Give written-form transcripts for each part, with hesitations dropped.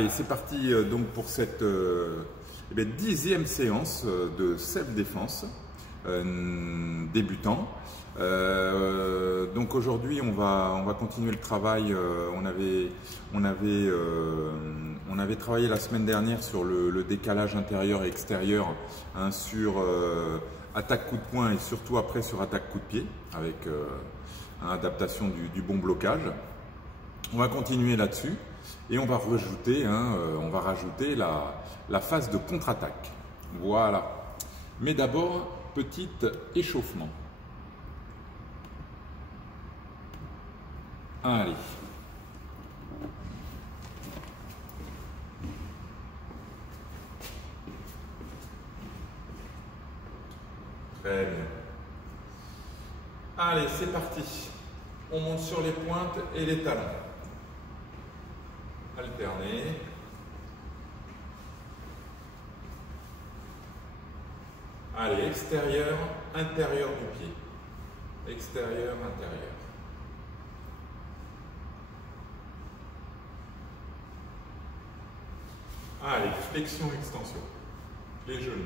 Et c'est parti donc pour cette 10e séance de self-défense débutant. Donc aujourd'hui on va continuer le travail. On avait travaillé la semaine dernière sur le décalage intérieur et extérieur, hein, sur attaque coup de poing et surtout après sur attaque coup de pied avec adaptation du bon blocage. On va continuer là-dessus et on va rajouter, la phase de contre-attaque. Voilà. Mais d'abord, petit échauffement. Allez. Très bien. Allez, c'est parti. On monte sur les pointes et les talons. Alterner. Allez, extérieur, intérieur du pied. Extérieur, intérieur. Allez, flexion, extension. Les genoux.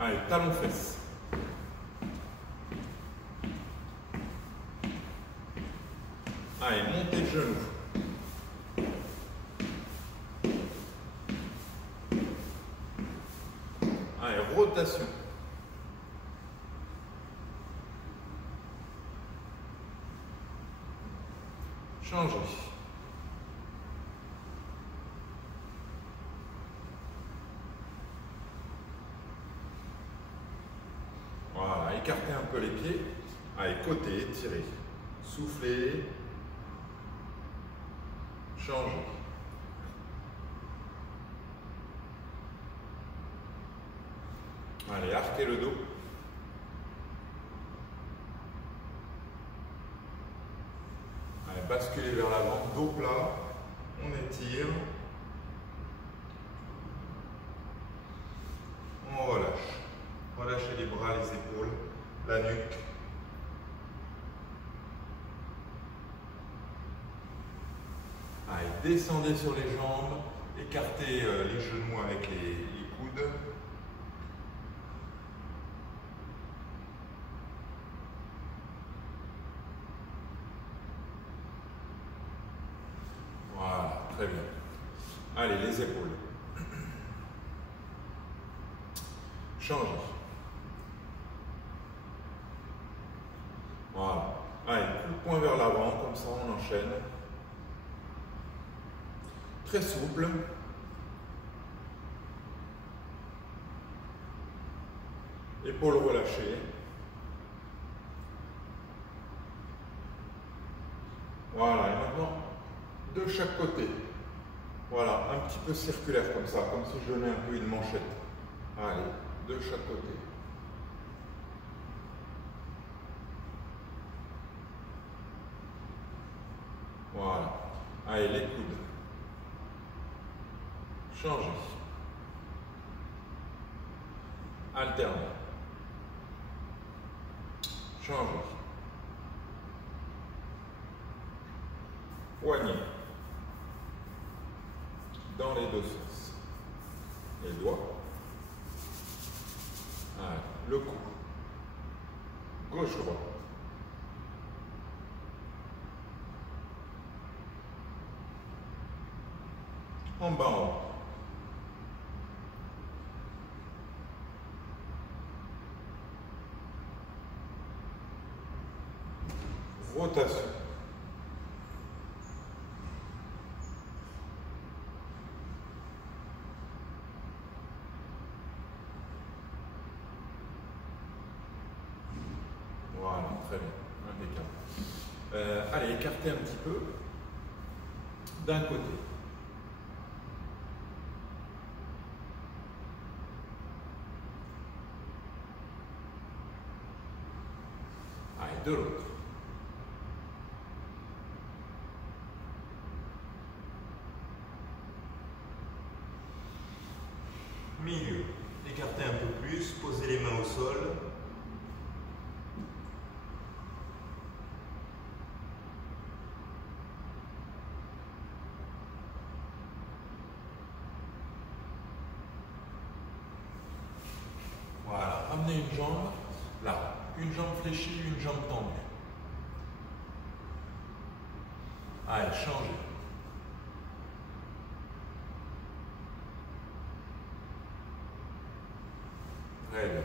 Allez, talons fesses. Allez, montez le genou. Allez, rotation. Changez. Voilà, écartez un peu les pieds. Allez, côté, tirez. Soufflez. Changez. Allez, arquez le dos. Allez, basculez vers l'avant, dos plat. On étire. On relâche. Relâchez les bras, les épaules, la nuque. Allez, descendez sur les jambes, écartez les genoux avec les coudes. Voilà, très bien. Allez, les épaules. Changez. Voilà. Allez, coup de poing vers l'avant, comme ça on enchaîne. Très souple. Épaules relâchées. Voilà, et maintenant, de chaque côté. Voilà, un petit peu circulaire comme ça, comme si je donnais un peu une manchette. Allez, de chaque côté. Voilà. Allez, les coudes. Changez. Alternez. Changez. Poignets. Dans les deux sens. Les doigts. Allez, le cou. Gauche-droite. En bas, en haut. Rotation. Voilà, très bien, impeccable. Allez, écartez un petit peu d'un côté. Allez, de l'autre. Milieu. Écartez un peu plus, posez les mains au sol. ramener une jambe là. Une jambe fléchie, une jambe tendue. Allez, changez. Très bien.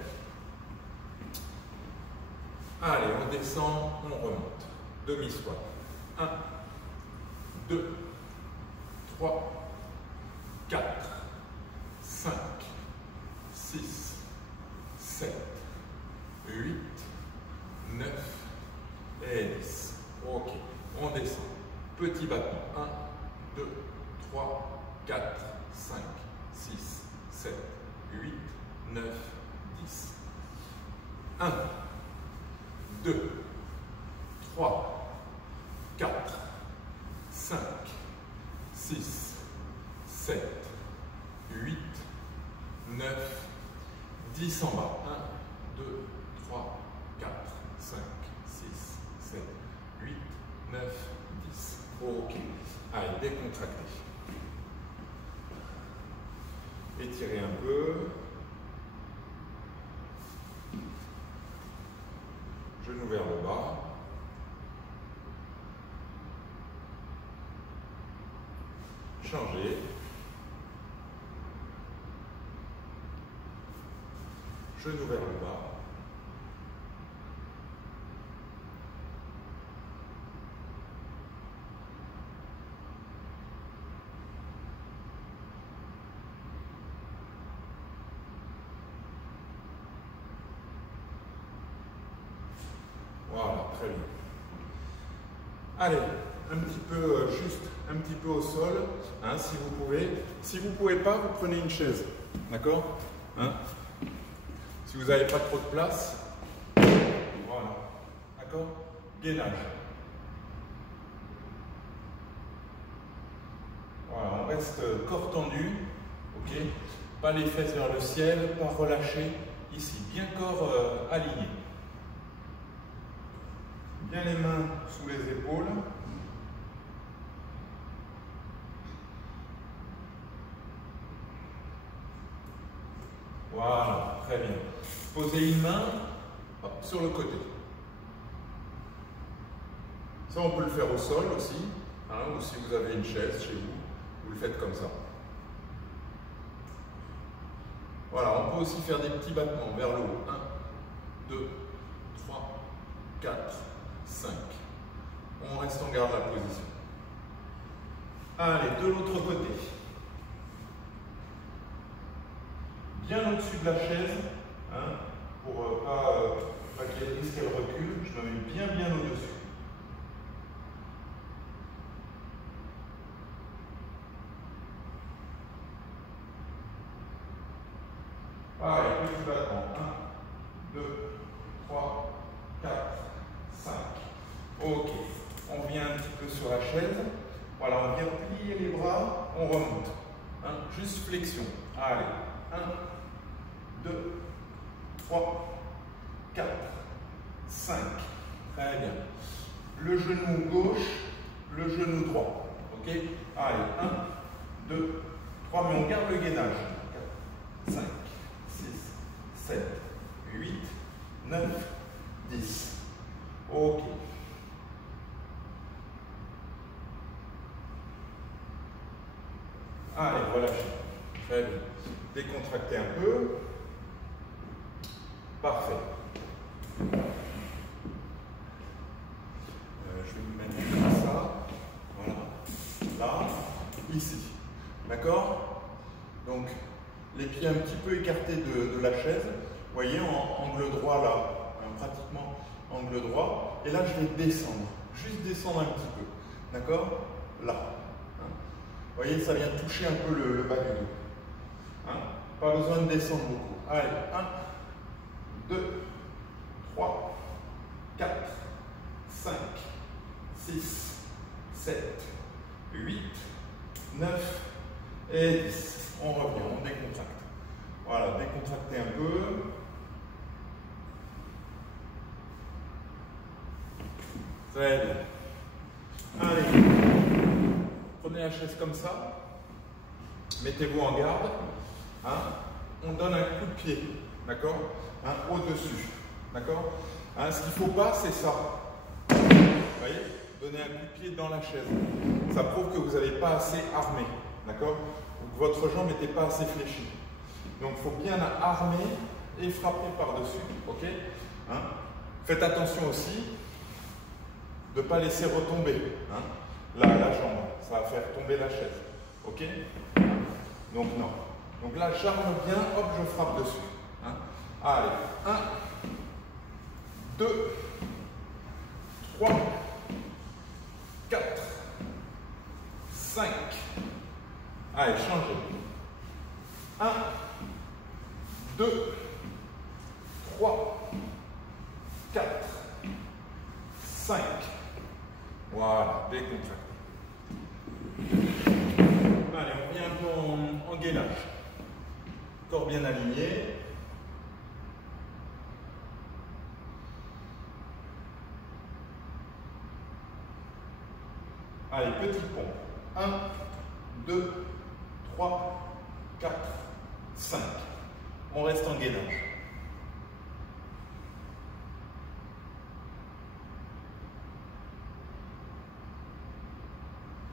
Allez, on descend, on remonte. Demi-squat. 1, 2, 3, 4, 5, 6, 7, 8, 9 et 10. Ok, on descend. Petit battement. 1, 2, 3, 4, 5, 6, 7, 8, 9, 10. 1, 2, 3, 4, 5, 6, 7, 8, 9, 10 en bas. 1, 2, 3, 4, 5, 6, 7, 8, 9, 10. Ok. Allez, décontractez. Étirez un peu. Genou vers le bas. Changez. Genou vers le bas. Voilà, très bien. Allez, un petit peu, juste un petit peu au sol, hein, si vous pouvez. Si vous ne pouvez pas, vous prenez une chaise, d'accord, hein? Si vous n'avez pas trop de place, voilà, d'accord. Gainage. Voilà, on reste corps tendu, ok. Pas les fesses vers le ciel, pas relâché. Ici, bien corps aligné. Bien les mains sous les épaules. Voilà, très bien. Posez une main hop, sur le côté. Ça, on peut le faire au sol aussi, hein, ou si vous avez une chaise chez vous, vous le faites comme ça. Voilà, on peut aussi faire des petits battements vers le haut. 1, 2, 3, 4, 5. On reste, on garde la position. Allez, de l'autre côté. Bien au-dessus de la chaise, hein, pour pas qu'il y ait de risque qu'elle recule, je me mets bien au-dessus. Pareil, petit battement. 1, 2, 3, 4, 5. Ok, on vient un petit peu sur la chaise. Voilà, on vient plier les bras, on remonte. Hein, juste flexion. Allez, 1, 2, 3, 4, 5. Très bien. Le genou gauche, le genou droit. Ok. Allez, 1, 2, 3, mais on garde le gainage. 4, 5, 6, 7, 8, 9, 10. Ok. Allez, relâchez. Très bien. Décontractez un peu. Parfait. Je vais vous mettre comme ça. Voilà. Là, ici. D'accord? Donc, les pieds un petit peu écartés de la chaise. Vous voyez, en angle droit là, pratiquement angle droit. Et là, je vais descendre. Juste descendre un petit peu. D'accord? Là. Vous voyez, ça vient toucher un peu le bas du dos. Hein? Pas besoin de descendre beaucoup. Allez, 1, 2, 3, 4, 5, 6, 7, 8, 9 et 10. On revient, on décontracte. Voilà, décontractez un peu. Très bien. Allez. Prenez la chaise comme ça, mettez-vous en garde, hein. On donne un coup de pied, d'accord, hein, au-dessus, d'accord. Hein, ce qu'il ne faut pas, c'est ça. Vous voyez, donner un coup de pied dans la chaise. Ça prouve que vous n'avez pas assez armé, d'accord, ou que votre jambe n'était pas assez fléchie. Donc, il faut bien la armer et frapper par-dessus, ok, hein. Faites attention aussi de ne pas laisser retomber, hein, la jambe. Ça va faire tomber la chaise, ok. Donc, non. Donc là, j'arme bien, hop, je frappe dessus. Hein. Allez, 1, 2, 3, 4, 5. Allez, changez. 1, 2, 3, 4, 5. Voilà, décontracté. Allez, on revient un peu en gainage. Corps bien aligné. Allez, petite pompe. 1, 2, 3, 4, 5. On reste en gainage.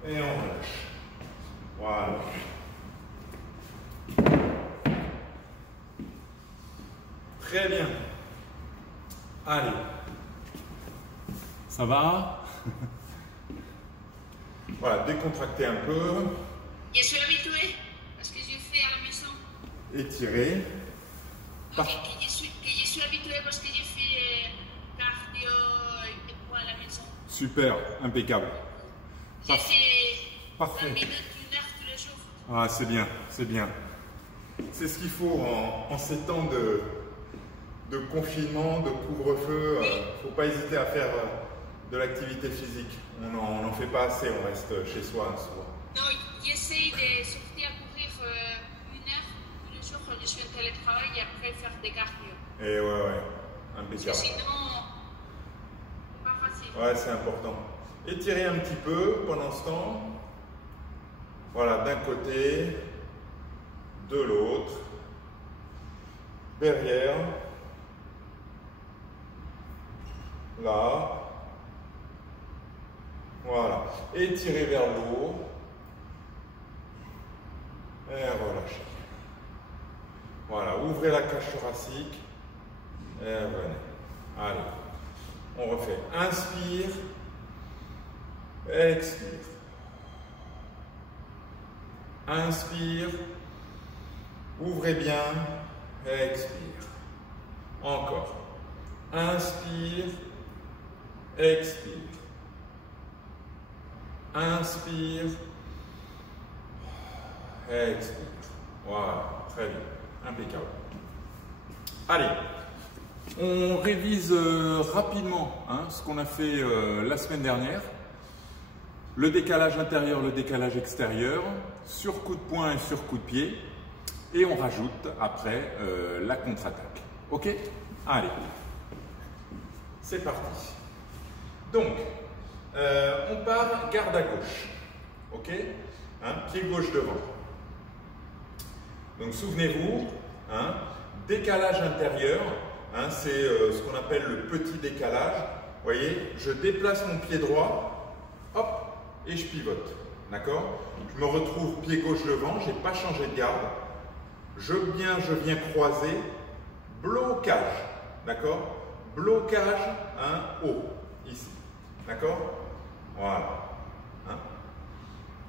Et on relâche. Voilà. Très bien. Allez. Ça va? Voilà, décontractez un peu. Je suis habituée parce que je fais à la maison. Étirez. Que je suis habituée parce que je fais cardio et poids à la maison. Super, impeccable. J'ai fait Parfait. 20 minutes, 1 heure tous les jours. Ah, c'est bien, c'est bien. C'est ce qu'il faut en ces temps de confinement, de couvre-feu. Il ne faut pas hésiter à faire de l'activité physique. On n'en fait pas assez, on reste chez soi souvent. Non, j'essaie de sortir à courir 1 heure tous les jours quand je suis en télétravail et après faire des cardio. Et ouais, impeccable. Parce que sinon, c'est pas facile. Ouais, c'est important. Étirez un petit peu pendant ce temps. Voilà, d'un côté, de l'autre, derrière, là, voilà. Étirez vers le haut et relâchez. Voilà, ouvrez la cage thoracique et revenez. Allez, on refait. Inspire, expire. Inspire, ouvrez bien, expire. Encore. Inspire, expire. Inspire, expire. Voilà, très bien, impeccable. Allez, on révise rapidement ce qu'on a fait la semaine dernière. Le décalage intérieur, le décalage extérieur, sur coup de poing et sur coup de pied. Et on rajoute après la contre-attaque. Ok? Allez, c'est parti. Donc, on part garde à gauche. Ok? Pied gauche devant. Donc souvenez-vous, décalage intérieur, c'est ce qu'on appelle le petit décalage. Vous voyez, je déplace mon pied droit, hop, et je pivote, d'accord? Je me retrouve pied gauche devant, je n'ai pas changé de garde. Je viens croiser, blocage, d'accord? Blocage, haut, ici, d'accord? Voilà.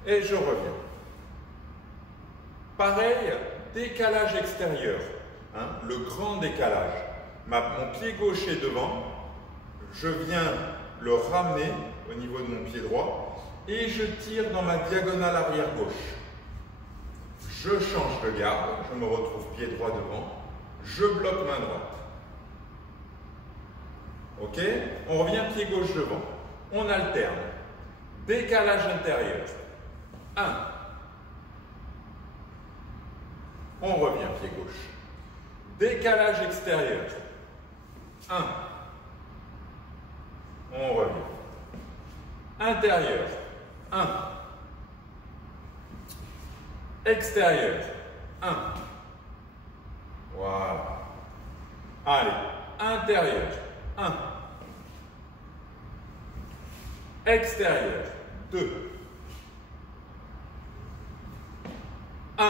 Et je reviens. Pareil, décalage extérieur, le grand décalage. Mon pied gauche est devant, je viens le ramener au niveau de mon pied droit, et je tire dans ma diagonale arrière gauche. Je change de garde, je me retrouve pied droit devant, je bloque main droite. Ok? On revient pied gauche devant. On alterne. Décalage intérieur. 1. On revient pied gauche. Décalage extérieur. 1. On revient. Intérieur. 1. Extérieur. 1. Voilà. Allez, intérieur. 1. Extérieur. 2. 1.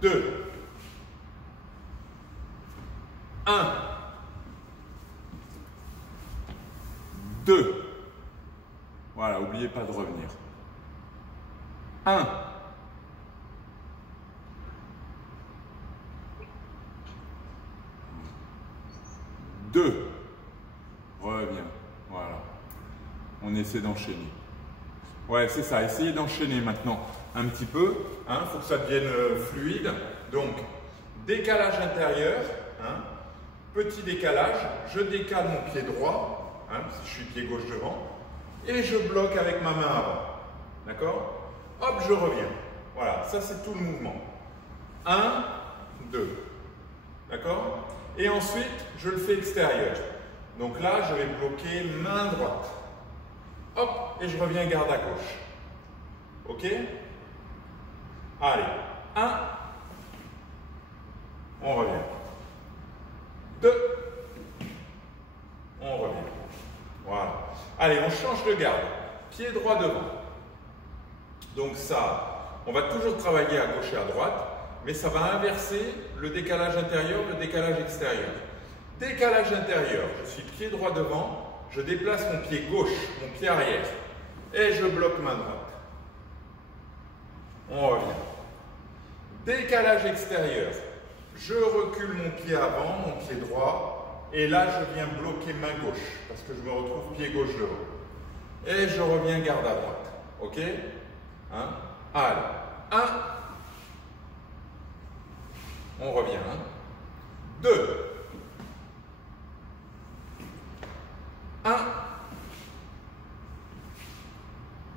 2. 1. 2. Voilà, n'oubliez pas de revenir. 1. 2. Reviens. Voilà. On essaie d'enchaîner. Ouais, c'est ça. Essayez d'enchaîner maintenant un petit peu. Il faut que ça devienne fluide. Donc, décalage intérieur. Petit décalage. Je décale mon pied droit. Si je suis pied gauche devant. Et je bloque avec ma main avant. D'accord? Hop, je reviens. Voilà, ça c'est tout le mouvement. 1, 2. D'accord? Et ensuite, je le fais extérieur. Donc là, je vais bloquer main droite. Hop, et je reviens garde à gauche. Ok? Allez, 1. On revient. 2. On revient. Voilà. Allez, on change de garde. Pied droit devant. Donc ça, on va toujours travailler à gauche et à droite, mais ça va inverser le décalage intérieur, le décalage extérieur. Décalage intérieur, je suis pied droit devant, je déplace mon pied gauche, mon pied arrière, et je bloque main droite. On revient. Décalage extérieur, je recule mon pied avant, mon pied droit, et là je viens bloquer main gauche, parce que je me retrouve pied gauche devant. Et je reviens garde à droite. Ok? Allez. 1. On revient. 2. 1.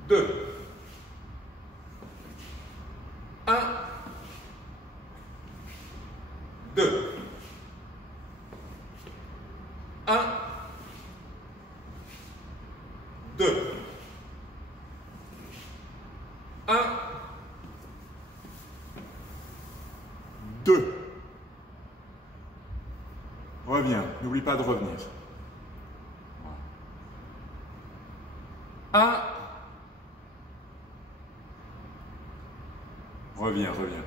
2. 1. 2. 1. 2. 1. 2. Reviens, n'oublie pas de revenir. 1. Reviens, reviens.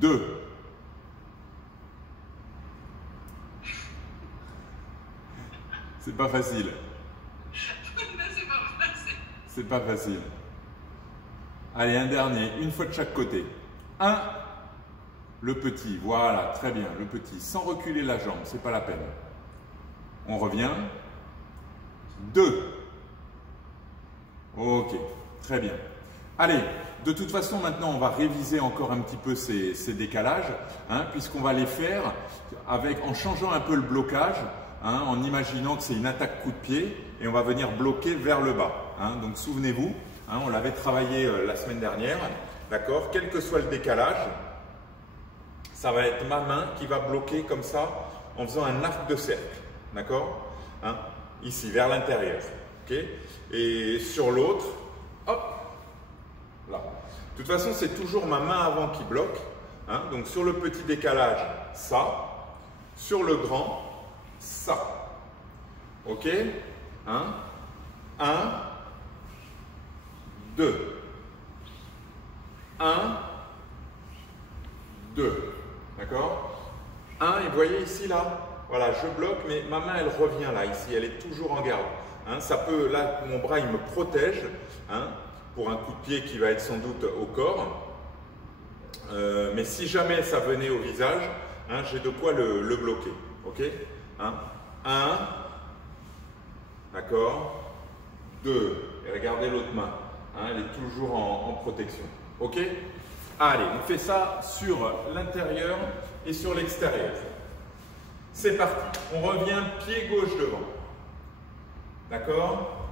2. C'est pas facile. C'est pas facile. Allez, un dernier, une fois de chaque côté. 1. Le petit, voilà, très bien, le petit, sans reculer la jambe, c'est pas la peine. On revient. 2. Ok, très bien. Allez, de toute façon, maintenant, on va réviser encore un petit peu ces décalages, puisqu'on va les faire en changeant un peu le blocage, en imaginant que c'est une attaque coup de pied, et on va venir bloquer vers le bas. Donc, souvenez-vous, on l'avait travaillé la semaine dernière, d'accord? Quel que soit le décalage, ça va être ma main qui va bloquer comme ça, en faisant un arc de cercle, d'accord? Ici, vers l'intérieur, ok? Et sur l'autre, hop, là. De toute façon, c'est toujours ma main avant qui bloque. Donc sur le petit décalage, ça. Sur le grand, ça. Ok? 1, 2. 1, 2. D'accord? 1, et vous voyez ici, là, voilà, je bloque, mais ma main, elle revient là, ici, elle est toujours en garde. Ça peut, là, mon bras, il me protège, pour un coup de pied qui va être sans doute au corps. Mais si jamais ça venait au visage, j'ai de quoi le bloquer. Ok? 1, d'accord? 2, et regardez l'autre main, elle est toujours en protection. Ok? Allez, on fait ça sur l'intérieur et sur l'extérieur. C'est parti. On revient pied gauche devant. D'accord?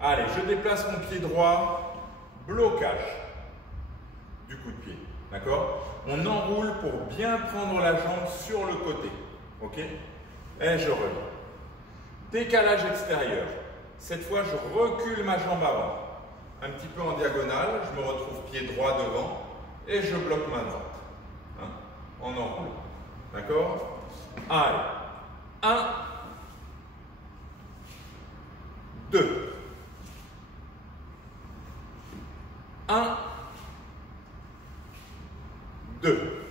Allez, je déplace mon pied droit, blocage du coup de pied. D'accord? On enroule pour bien prendre la jambe sur le côté. Ok? Et je reviens. Décalage extérieur. Cette fois, je recule ma jambe avant. Un petit peu en diagonale, je me retrouve pied droit devant et je bloque main droite. on enroule. D'accord? Allez. 1, 2. 1, 2.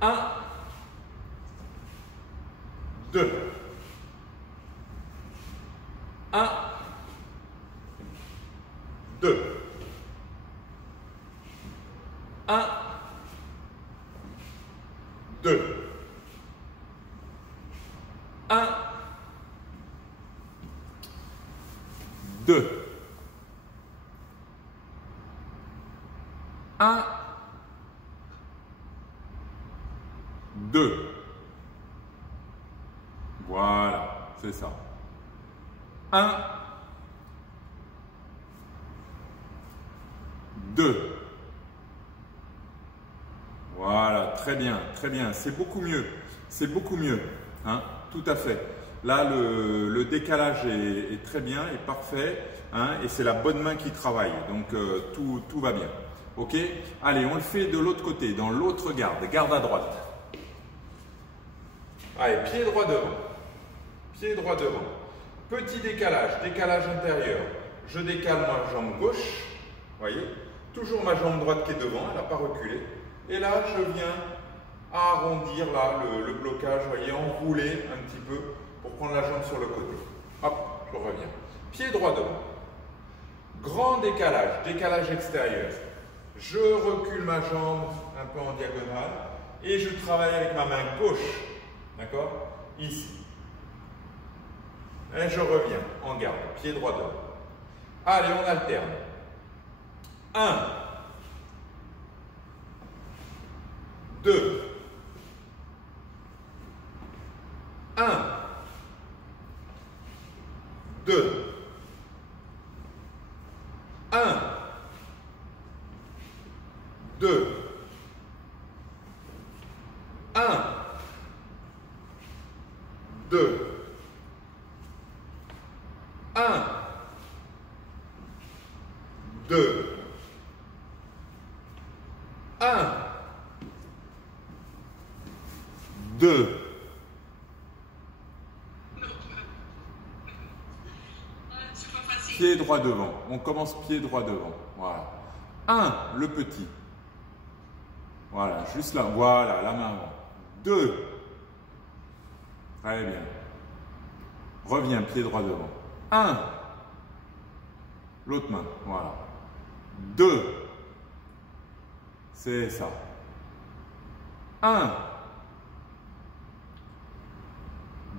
1, 2. 1, 2. 1, 2. 1, 2. 1, 2. Voilà, c'est ça. 1, 2. Voilà, très bien, très bien. C'est beaucoup mieux. C'est beaucoup mieux. Hein, tout à fait. Là, le décalage est très bien, est parfait. Hein, et c'est la bonne main qui travaille. Donc, tout va bien. Ok? Allez, on le fait de l'autre côté, dans l'autre garde. Garde à droite. Allez, pied droit devant. Pied droit devant. Petit décalage, décalage intérieur. Je décale ma jambe gauche. Voyez? Toujours ma jambe droite qui est devant, elle n'a pas reculé. Et là, je viens arrondir là, le blocage, voyez, enrouler un petit peu pour prendre la jambe sur le côté. Hop, je reviens. Pied droit devant. Grand décalage, décalage extérieur. Je recule ma jambe un peu en diagonale et je travaille avec ma main gauche. D'accord? Ici. Et je reviens en garde, pied droit devant. Allez, on alterne. 1, 2, 1, 2, 1, 2, 1, 2, 1, 2, 1, 2. Pied droit devant. On commence pied droit devant. Voilà. 1, le petit. Voilà, juste là. Voilà, la main avant. 2. Très bien. Reviens, pied droit devant. 1. L'autre main. Voilà. 2. C'est ça. 1.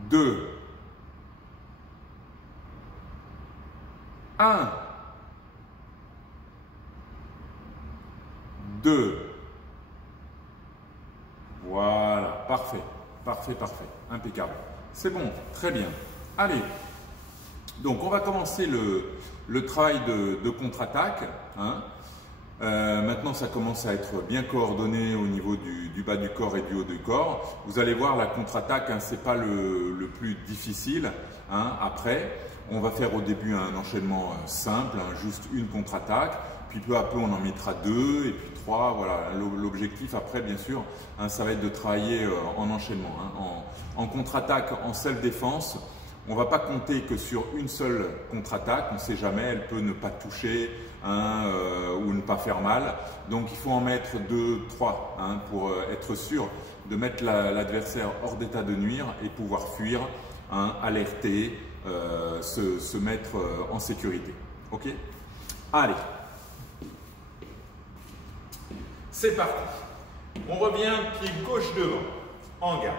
2. 1. 2. Voilà, parfait, parfait, parfait, impeccable. C'est bon, très bien. Allez, donc on va commencer le travail de contre-attaque. Hein. Maintenant, ça commence à être bien coordonné au niveau du bas du corps et du haut du corps. Vous allez voir, la contre-attaque, hein, c'est pas le plus difficile. Hein. Après, on va faire au début un enchaînement simple, hein, juste une contre-attaque. Puis peu à peu, on en mettra 2 et puis 3. Voilà, l'objectif après, bien sûr, hein, ça va être de travailler en enchaînement. Hein. En contre-attaque, en self-défense, on ne va pas compter que sur une seule contre-attaque. On ne sait jamais, elle peut ne pas toucher, hein, ou ne pas faire mal. Donc, il faut en mettre 2, 3 hein, pour être sûr de mettre l'adversaire hors d'état de nuire et pouvoir fuir, hein, alerter, se mettre en sécurité. Ok? Allez. C'est parti. On revient pied gauche devant, en garde.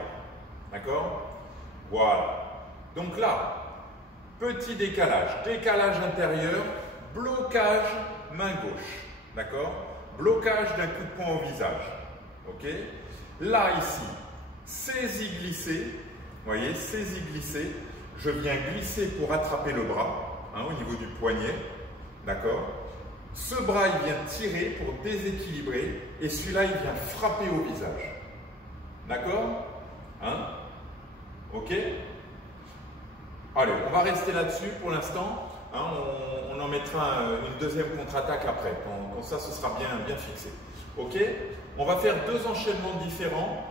D'accord? Voilà. Donc là, petit décalage, décalage intérieur, blocage main gauche. D'accord? Blocage d'un coup de poing au visage. Ok? Là, ici, saisie glissée. Vous voyez, saisie glissée. Je viens glisser pour attraper le bras, hein, au niveau du poignet. D'accord? Ce bras, il vient tirer pour déséquilibrer et celui-là, il vient frapper au visage. D'accord? Hein? Ok? Allez, on va rester là-dessus pour l'instant. Hein, on on en mettra une deuxième contre-attaque après, quand ça, ce sera bien fixé. Ok? On va faire deux enchaînements différents.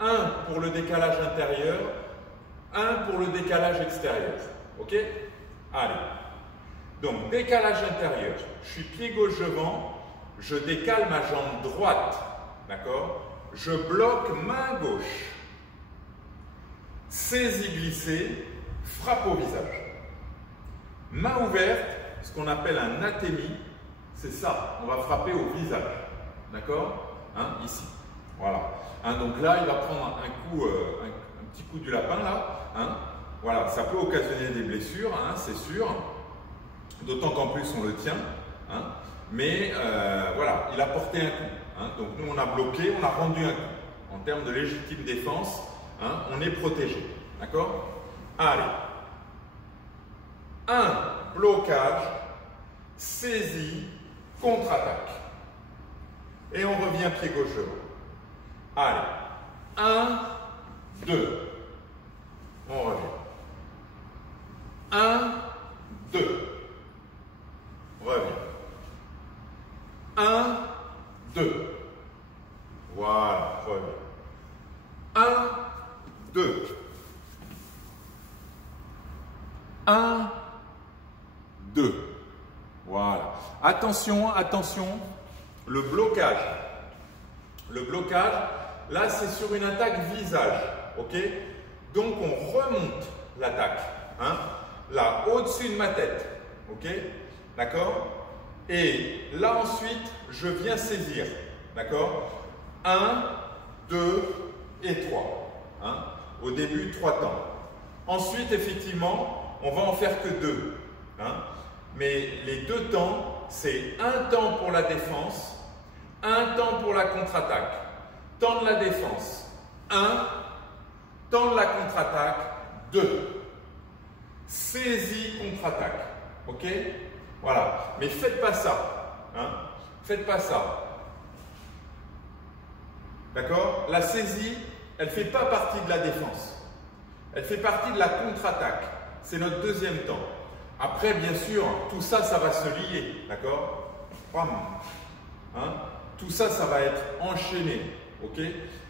Un pour le décalage intérieur, un pour le décalage extérieur. Ok? Allez. Donc, décalage intérieur. Je suis pied gauche devant, je décale ma jambe droite. D'accord? Je bloque main gauche. Saisie glissée, frappe au visage. Main ouverte, ce qu'on appelle un athémie, c'est ça. On va frapper au visage. D'accord? Hein, ici. Voilà. Hein, donc là, il va prendre un petit coup du lapin là. Hein. Voilà, ça peut occasionner des blessures, hein, c'est sûr. D'autant qu'en plus on le tient. Hein. Mais voilà, il a porté un coup. Hein. Donc nous on a bloqué, on a rendu un coup. En termes de légitime défense, hein, on est protégé. D'accord? Allez. Un blocage, saisie, contre-attaque. Et on revient pied gauche devant. Allez. 1, 2. On revient. 1, 2. Revient. 1, 2. Voilà, revient. 1, 2. 1, 2. Voilà. Attention, attention. Le blocage. Le blocage, là, c'est sur une attaque visage. Ok? Donc, on remonte l'attaque. Hein? Là, au-dessus de ma tête. Ok? D'accord? Et là, ensuite, je viens saisir. D'accord? 1, 2 et 3. Hein? Au début, 3 temps. Ensuite, effectivement, on va en faire que 2. Hein? Mais les 2 temps, c'est un temps pour la défense, un temps pour la contre-attaque. Temps de la défense, 1. Temps de la contre-attaque, 2. Saisie contre-attaque. Ok? Voilà. Mais faites pas ça. Hein? Faites pas ça. D'accord? La saisie, elle ne fait pas partie de la défense. Elle fait partie de la contre-attaque. C'est notre deuxième temps. Après, bien sûr, tout ça, ça va se lier. D'accord? Hein? Tout ça, ça va être enchaîné. Ok?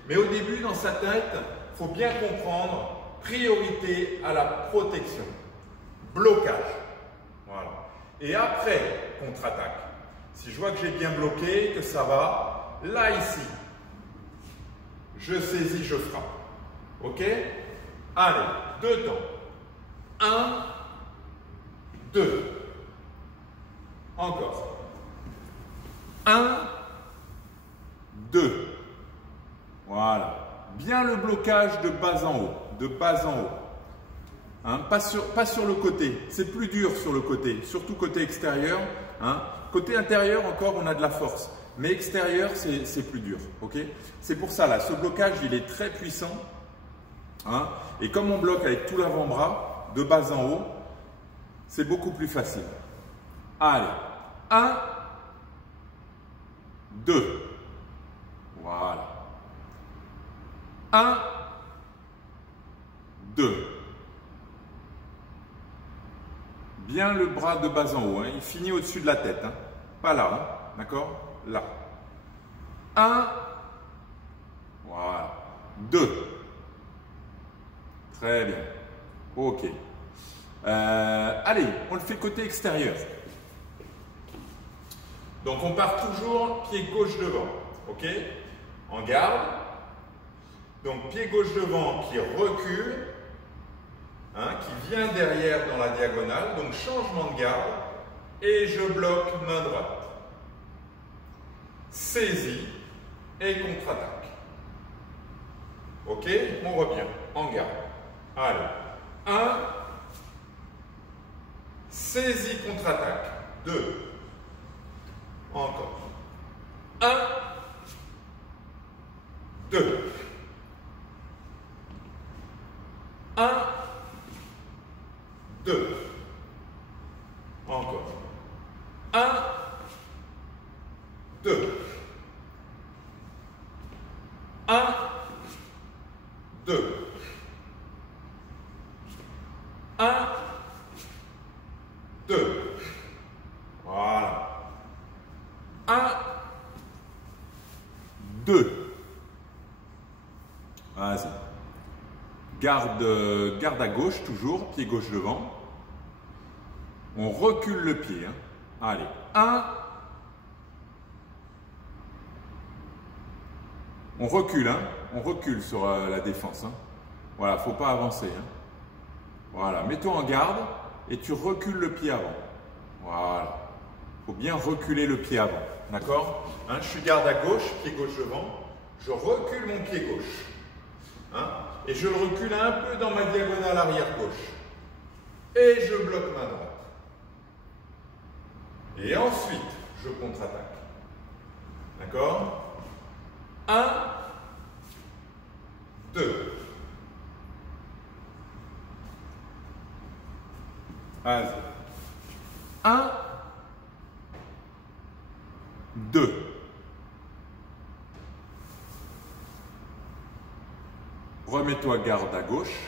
Mais au début, dans sa tête, il faut bien comprendre, priorité à la protection. Blocage. Voilà. Et après, contre-attaque. Si je vois que j'ai bien bloqué, que ça va, là, ici, je saisis, je frappe. Ok? Allez, 2 temps. 1, 2. Encore. 1, 2. Voilà. Bien le blocage de bas en haut. De bas en haut. Hein, pas sur le côté. C'est plus dur sur le côté. Surtout côté extérieur. Hein. Côté intérieur, encore, on a de la force. Mais extérieur, c'est plus dur. Okay? C'est pour ça, là, ce blocage, il est très puissant. Hein. Et comme on bloque avec tout l'avant-bras, de bas en haut, c'est beaucoup plus facile. Allez. 1, 2. Voilà. 1, 2. Bien le bras de bas en haut. Hein. Il finit au-dessus de la tête. Hein. Pas là. Hein. D'accord? Là. 1. Voilà. 2. Très bien. Ok. Allez, on le fait côté extérieur. Donc, on part toujours pied gauche devant. Ok? En garde. Donc, pied gauche devant qui recule. Hein, qui vient derrière dans la diagonale. Donc, changement de garde. Et je bloque main droite. Saisie et contre-attaque. Ok? On revient. En garde. Allez. 1. Saisie contre-attaque. 2. Encore. 1. 2. 1. 2. Encore. 1. 2. 1. 2. 1. 2. Vas-y. Garde à gauche toujours, pied gauche devant. On recule le pied. Hein. Allez, 1. On recule, hein. On recule sur la défense. Hein. Voilà, faut pas avancer. Hein. Voilà, mets-toi en garde et tu recules le pied avant. Voilà. Faut bien reculer le pied avant. D'accord, hein, je suis garde à gauche, pied gauche devant. Je recule mon pied gauche. Hein, et je le recule un peu dans ma diagonale arrière gauche. Et je bloque ma droite. Et ensuite, je contre-attaque. D'accord? 1, 2. Vas-y. 1, 2. Remets-toi garde à gauche.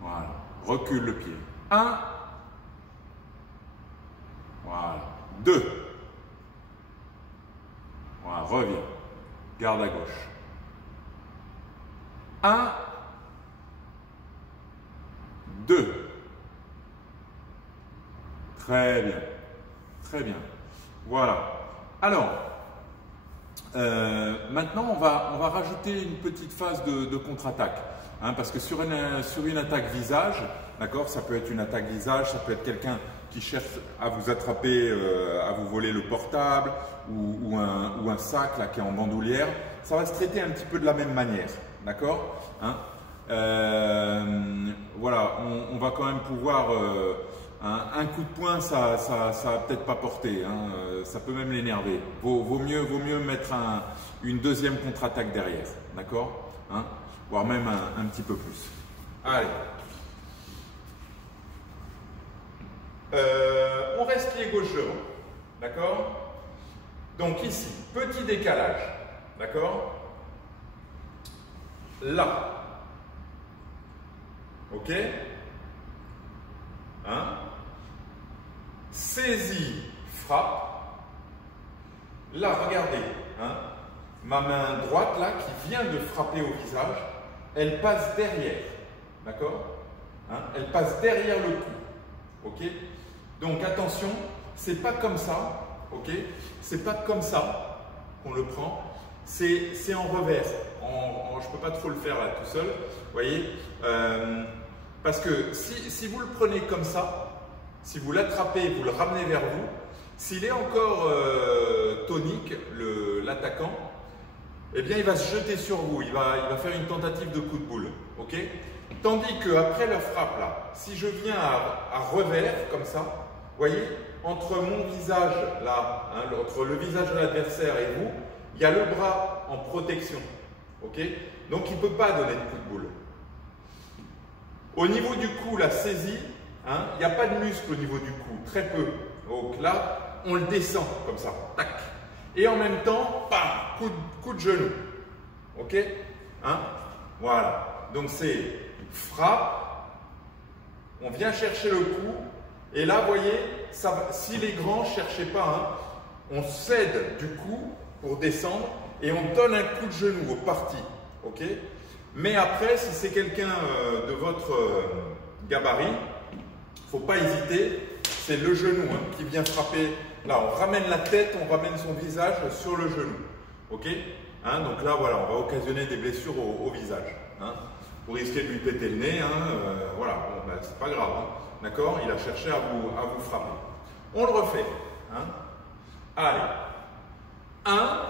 Voilà. Recule le pied. 1. Voilà. 2. Voilà. Reviens. Garde à gauche. 1. 2. Très bien. Très bien. Voilà. Alors, maintenant, on va rajouter une petite phase de contre-attaque. Hein, parce que sur une attaque visage, d'accord, ça peut être une attaque visage, ça peut être quelqu'un qui cherche à vous attraper, à vous voler le portable ou un sac là, qui est en bandoulière. Ça va se traiter un petit peu de la même manière. D'accord, hein, voilà, on va quand même pouvoir… un coup de poing, ça va peut-être pas porter, hein, ça peut même l'énerver. Vaut mieux mettre une deuxième contre-attaque derrière, d'accord, hein, voire même un petit peu plus. Allez. On reste pied gauche devant, d'accord. Donc ici, petit décalage, d'accord. Là, ok, hein. Saisie, frappe. Là, regardez, hein, ma main droite là qui vient de frapper au visage, elle passe derrière, d'accord, hein, elle passe derrière le cou, ok. Donc attention, c'est pas comme ça, ok, c'est pas comme ça qu'on le prend, c'est en revers. Je peux pas trop le faire là tout seul, vous voyez, parce que si vous le prenez comme ça. Si vous l'attrapez, vous le ramenez vers vous, s'il est encore tonique, l'attaquant, eh bien il va se jeter sur vous, il va faire une tentative de coup de boule. Okay, tandis qu'après la frappe, là, si je viens à revers, comme ça, vous voyez, entre mon visage, là, hein, entre le visage de l'adversaire et vous, il y a le bras en protection. Okay, donc il ne peut pas donner de coup de boule. Au niveau du cou, la saisie, hein, il n'y a pas de muscle au niveau du cou, très peu. Donc là, on le descend comme ça, tac. Et en même temps, bam, coup de genou. Ok, hein, voilà. Donc c'est frappe, on vient chercher le cou, et là, vous voyez, si les grands ne cherchaient pas, hein, on cède du cou pour descendre et on donne un coup de genou au parti. Ok, mais après, si c'est quelqu'un de votre gabarit, il ne faut pas hésiter, c'est le genou hein, qui vient frapper. Là, on ramène la tête, on ramène son visage sur le genou. Ok, hein, donc là, voilà, on va occasionner des blessures au visage. Hein. Vous risquez de lui péter le nez. Hein, voilà, bon, ben, c'est pas grave. Hein, d'accord, il a cherché à vous frapper. On le refait. Hein. Allez. 1,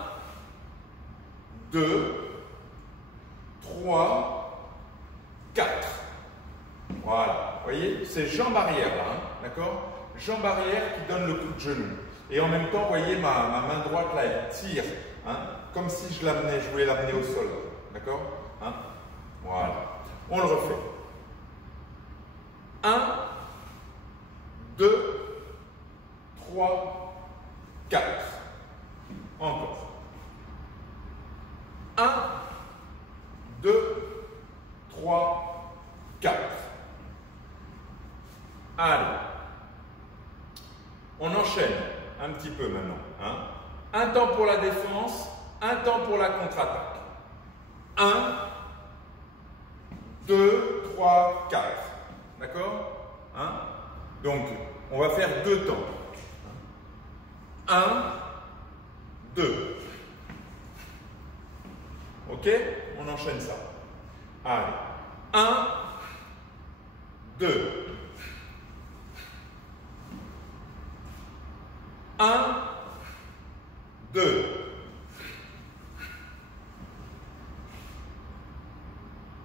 2, 3, 4. Voilà, vous voyez, c'est jambe arrière là, hein, d'accord? Jambe arrière qui donne le coup de genou. Et en même temps, vous voyez, ma main droite là, elle tire, hein, comme si je voulais l'amener au sol, d'accord? Hein, voilà, on le refait. 1, 2, 3, 4. Encore. 1, 2, 3, 4. Allez, on enchaîne un petit peu maintenant. Hein. Un temps pour la défense, un temps pour la contre-attaque. 1, 1, 2, 3, 4. D'accord? Hein? Donc, on va faire 2 temps. 1, 2. Ok? On enchaîne ça. Allez. 1, 2. 1, 2.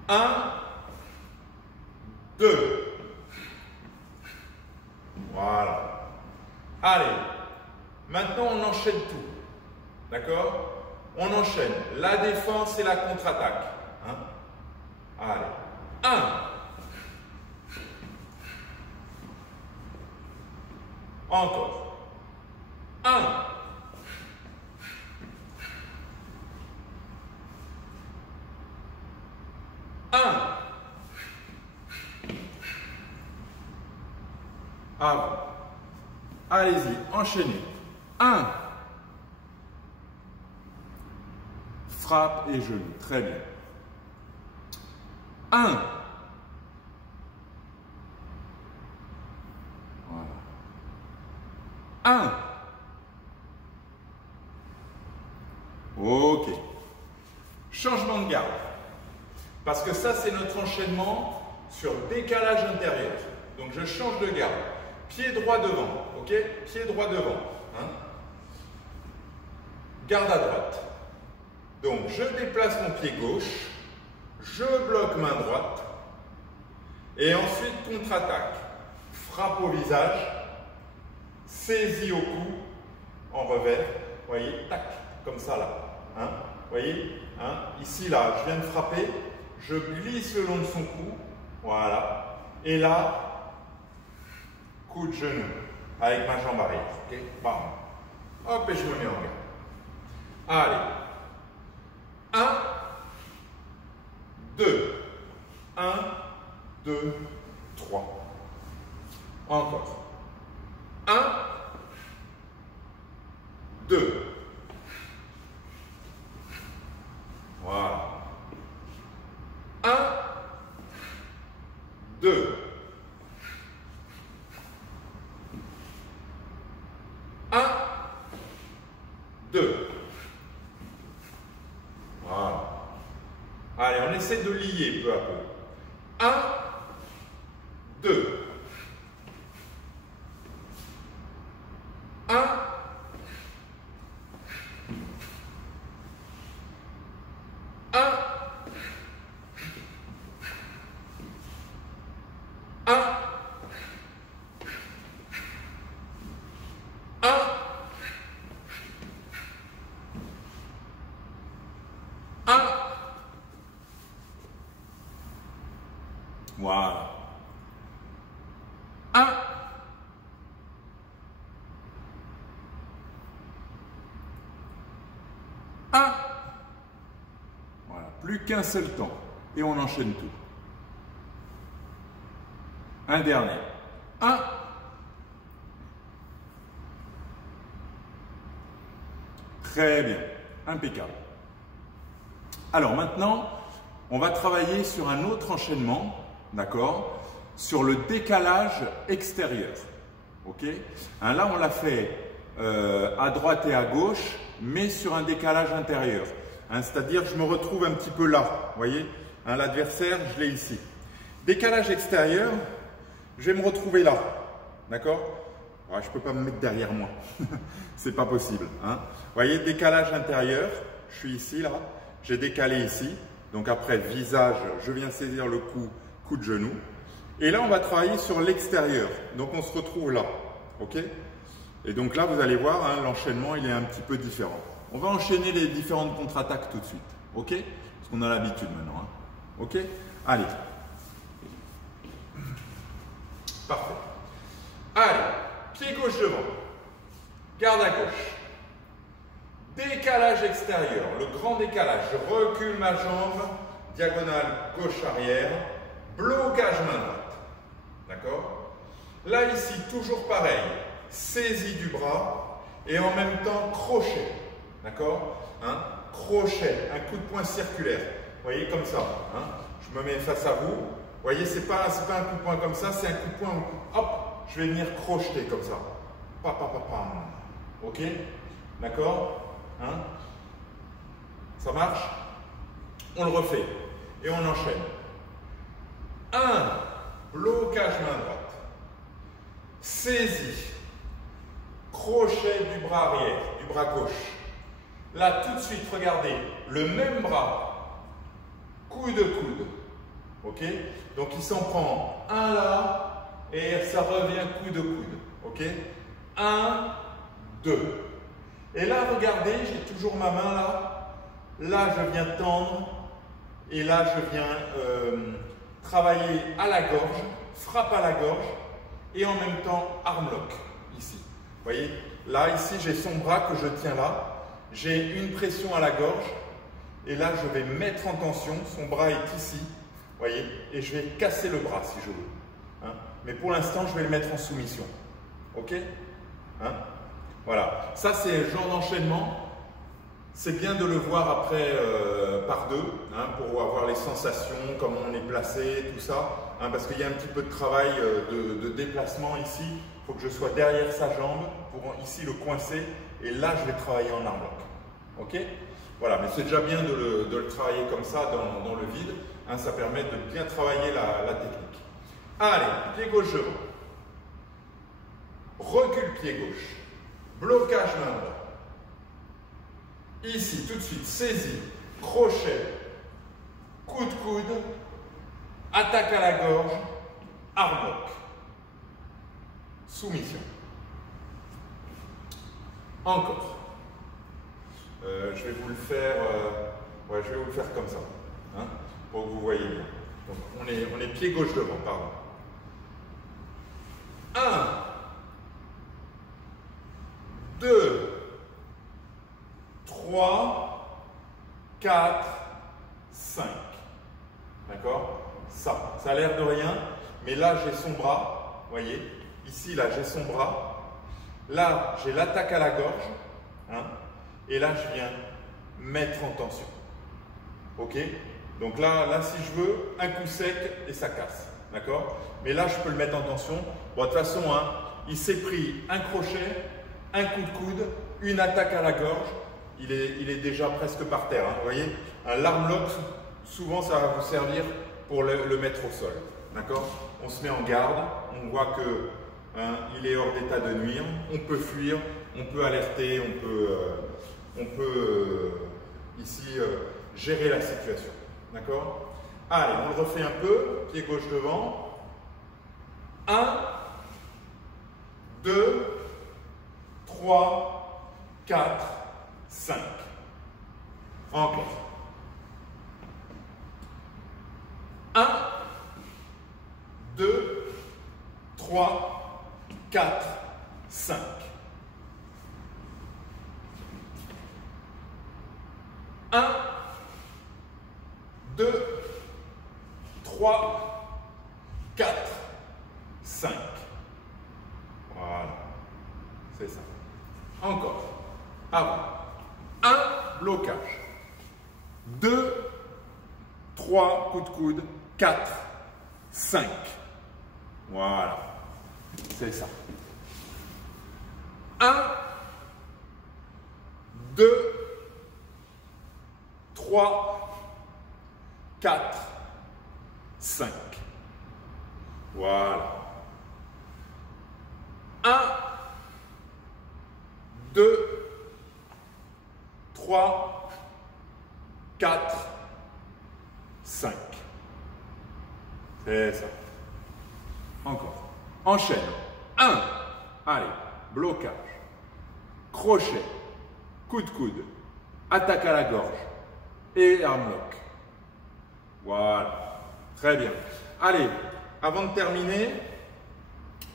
1, 2. Voilà. Allez. Maintenant, on enchaîne tout. D'accord? On enchaîne la défense et la contre-attaque. Hein? Allez. 1. Encore. 1. 1. Avant. Allez-y, enchaînez. 1. Frappe et genou. Très bien. 1. Voilà. 1. Ok. Changement de garde. Parce que ça, c'est notre enchaînement sur décalage intérieur. Donc, je change de garde. Pied droit devant. Ok? Pied droit devant. Hein? Garde à droite. Donc, je déplace mon pied gauche. Je bloque main droite. Et ensuite, contre-attaque. Frappe au visage. Saisie au cou. En revers. Vous voyez? Tac. Comme ça, là. Hein? Vous voyez? Hein? Ici, là, je viens de frapper. Je glisse le long de son cou. Voilà. Et là, coup de genou. Avec ma jambe arrière. Ok? Bam. Hop, et je me mets en garde. Allez. 1, 2. 1, 2, 3. Encore. 1, 2. Voilà. 1, 2. 1, 2. Voilà. Allez, on essaie de lier peu à peu. 1, 2. 1, 1, 1, 1, 1. Voilà. 1. 1. Voilà. Plus qu'un seul temps. Et on enchaîne tout. Un dernier. 1. Très bien. Impeccable. Alors maintenant, on va travailler sur un autre enchaînement, d'accord, sur le décalage extérieur. Ok? Hein, là, on l'a fait à droite et à gauche, mais sur un décalage intérieur. Hein, c'est-à-dire, je me retrouve un petit peu là. Vous voyez? Hein, l'adversaire, je l'ai ici. Décalage extérieur, je vais me retrouver là. D'accord? Ouais, je ne peux pas me mettre derrière moi. C'est pas possible. Hein? Vous voyez, décalage intérieur, je suis ici, là. J'ai décalé ici. Donc après, visage, je viens saisir le cou, coup de genou. Et là, on va travailler sur l'extérieur. Donc on se retrouve là. Ok? Et donc là, vous allez voir, hein, l'enchaînement, il est un petit peu différent. On va enchaîner les différentes contre-attaques tout de suite. Ok? Parce qu'on a l'habitude maintenant. Hein? Ok? Allez. Parfait. Allez, pied gauche devant. Garde à gauche. Décalage extérieur, le grand décalage. Je recule ma jambe, diagonale gauche-arrière, blocage main droite. D'accord? Là, ici, toujours pareil. Saisie du bras et en même temps crochet. D'accord? Hein? Crochet, un coup de poing circulaire. voyez, comme ça. Hein. Je me mets face à vous. Vous voyez, c'est pas un coup de poing comme ça, c'est un coup de poing où, hop, je vais venir crocheter comme ça. Ok? D'accord? Hein? Ça marche? On le refait. Et on enchaîne. 1. Blocage main droite. Saisie. Crochet du bras arrière, du bras gauche. Là, tout de suite, regardez, le même bras, coude coude. Ok? Donc, il s'en prend un là et ça revient coude coude. Ok? 1, 2. Et là, regardez, j'ai toujours ma main là. Là, je viens tendre et là, je viens travailler à la gorge, frappe à la gorge et en même temps, arm lock ici. Vous voyez? Là, ici, j'ai son bras que je tiens là. J'ai une pression à la gorge et là, je vais mettre en tension. Son bras est ici, vous voyez, et je vais casser le bras si je veux. Hein? Mais pour l'instant, je vais le mettre en soumission. Ok? Hein? Voilà. Ça, c'est le genre d'enchaînement. C'est bien de le voir après par deux, hein, pour avoir les sensations, comment on est placé, tout ça. Hein, parce qu'il y a un petit peu de travail de déplacement ici. Il faut que je sois derrière sa jambe pour ici le coincer. Et là, je vais travailler en arm lock. Ok? Voilà, mais c'est déjà bien de le travailler comme ça dans le vide. Hein, ça permet de bien travailler la technique. Allez, pied gauche devant. Recule pied gauche. Blocage main droite. Ici, tout de suite, saisie, crochet, coude coude, attaque à la gorge, arm lock. Soumission. Encore. Je vais vous le faire, je vais vous le faire comme ça, hein, pour que vous voyez bien. Donc, on est pied gauche devant, pardon. 1, 2, 3, 4, 5. D'accord? Ça a l'air de rien, mais là j'ai son bras, vous voyez, ici là j'ai son bras. Là, j'ai l'attaque à la gorge, hein, et là, je viens mettre en tension. Ok? Donc là, si je veux, un coup sec et ça casse. D'accord? Mais là, je peux le mettre en tension. Bon, de toute façon, hein, il s'est pris un crochet, un coup de coude, une attaque à la gorge. Il est déjà presque par terre. Hein, vous voyez? L'arm lock, souvent, ça va vous servir pour le mettre au sol. D'accord? On se met en garde. On voit que il est hors d'état de nuire, on peut fuir, on peut alerter, on peut ici gérer la situation. D'accord? Allez, on le refait un peu, pied gauche devant. 1, 2, 3, 4, 5. Encore. 1, 2, 3, 4, 5. 1, 2, 3, 4, 5. Voilà. C'est ça. Encore. Avant. 1, blocage. 2, 3, coup de coude. 4, 5. Voilà. C'est ça. 1, 2, 3, 4, 5. Voilà. 1, 2, 3, 4, 5. C'est ça. Encore. Enchaîne. 1. Allez. Blocage. Crochet. Coup de coude. Attaque à la gorge. Et arm lock. Voilà. Très bien. Allez. Avant de terminer,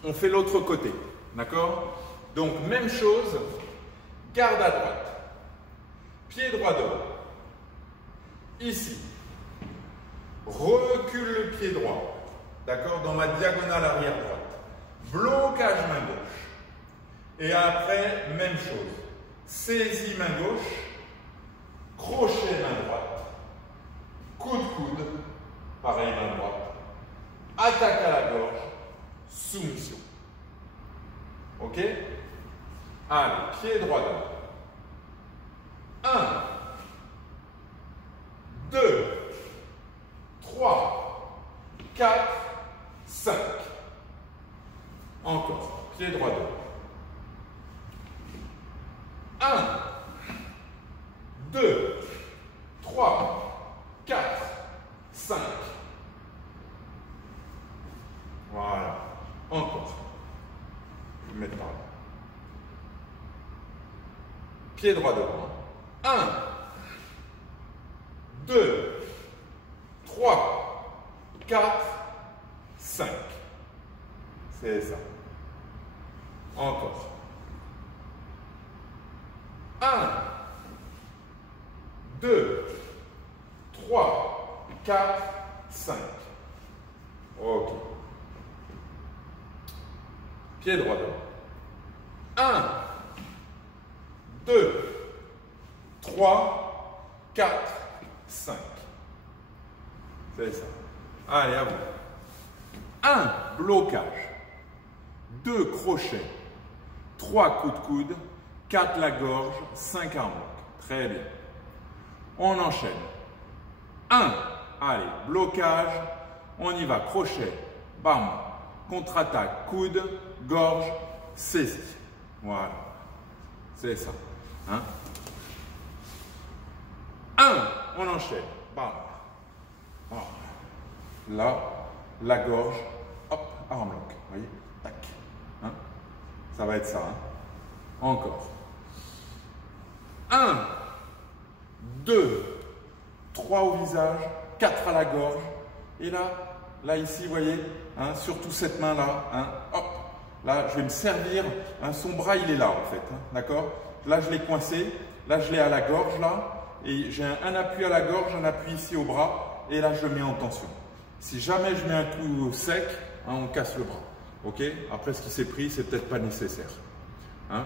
on fait l'autre côté. D'accord? Donc, même chose. Garde à droite. Pied droit devant. Ici. Recule le pied droit. D'accord? Dans ma diagonale arrière droite. Blocage main gauche. Et après, même chose. Saisie main gauche. Crochet main droite. coup de coude, pareil main droite, attaque à la gorge, soumission. Ok? Allez, pied droit devant. 1, 2, 3, 4, 5. Encore, pied droit devant. 1, 2, 3, 4, 5. Voilà. Encore. Je vais mettre par là. Pied droit devant. 1, 2, 3, 4, 5. C'est ça. Encore. 1, 2, 3, 4, 5. Ok. Pied droit devant. 1, 2, 3, 4, 5. C'est ça. Allez, à vous. 1, blocage. 2, crochet. 3, coups de coude. 4, la gorge. 5, arm lock. Très bien. On enchaîne. 1, allez, blocage. On y va, crochet. Bam. Contre-attaque, coude, gorge, saisie. Voilà. C'est ça. Hein? 1, on enchaîne. Bam. Voilà. Là, la gorge, hop, arm lock. Vous voyez? Tac. Hein? Ça va être ça. Hein? Encore. 1, 2, 3 au visage, 4 à la gorge. Et là ici, vous voyez, hein, surtout cette main-là, hein, hop, là, je vais me servir, hein, son bras, il est là, en fait, hein, d'accord? Là, je l'ai coincé, là, je l'ai à la gorge, là, et j'ai un appui à la gorge, un appui ici au bras, et là, je le mets en tension. Si jamais je mets un coup sec, hein, on casse le bras, ok? Après, ce qui s'est pris, c'est peut-être pas nécessaire. Hein?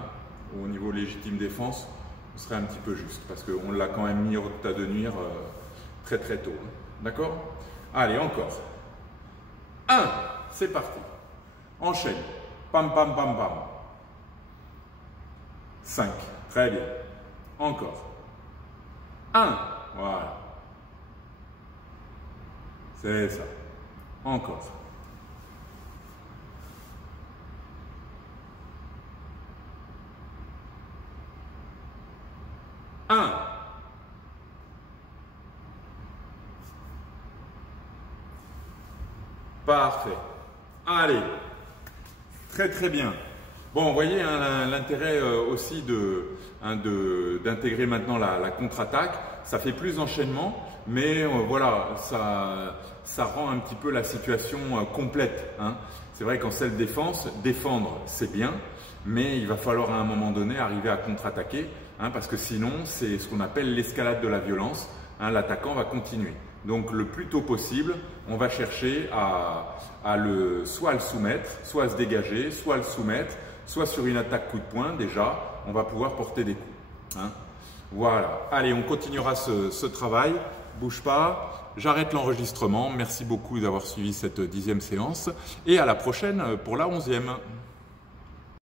Au niveau légitime défense, on serait un petit peu juste, parce qu'on l'a quand même mis au tas de nuire très très tôt, hein, d'accord? Allez, encore. 1, c'est parti. Enchaîne. Pam, pam, pam, pam. 5, très bien. Encore. 1, voilà. C'est ça. Encore. 1. Parfait. Allez, très très bien. Bon, vous voyez hein, l'intérêt aussi d'intégrer maintenant la contre-attaque. Ça fait plus d'enchaînement, mais voilà, ça rend un petit peu la situation complète. Hein. C'est vrai qu'en self-défense, défendre c'est bien, mais il va falloir à un moment donné arriver à contre-attaquer, hein, parce que sinon c'est ce qu'on appelle l'escalade de la violence. Hein, l'attaquant va continuer. Donc le plus tôt possible, on va chercher soit à le soumettre, soit à se dégager, soit à le soumettre, soit sur une attaque coup de poing, déjà, on va pouvoir porter des coups. Hein. Voilà, allez, on continuera ce travail, bouge pas, j'arrête l'enregistrement, merci beaucoup d'avoir suivi cette 10e séance et à la prochaine pour la 11e.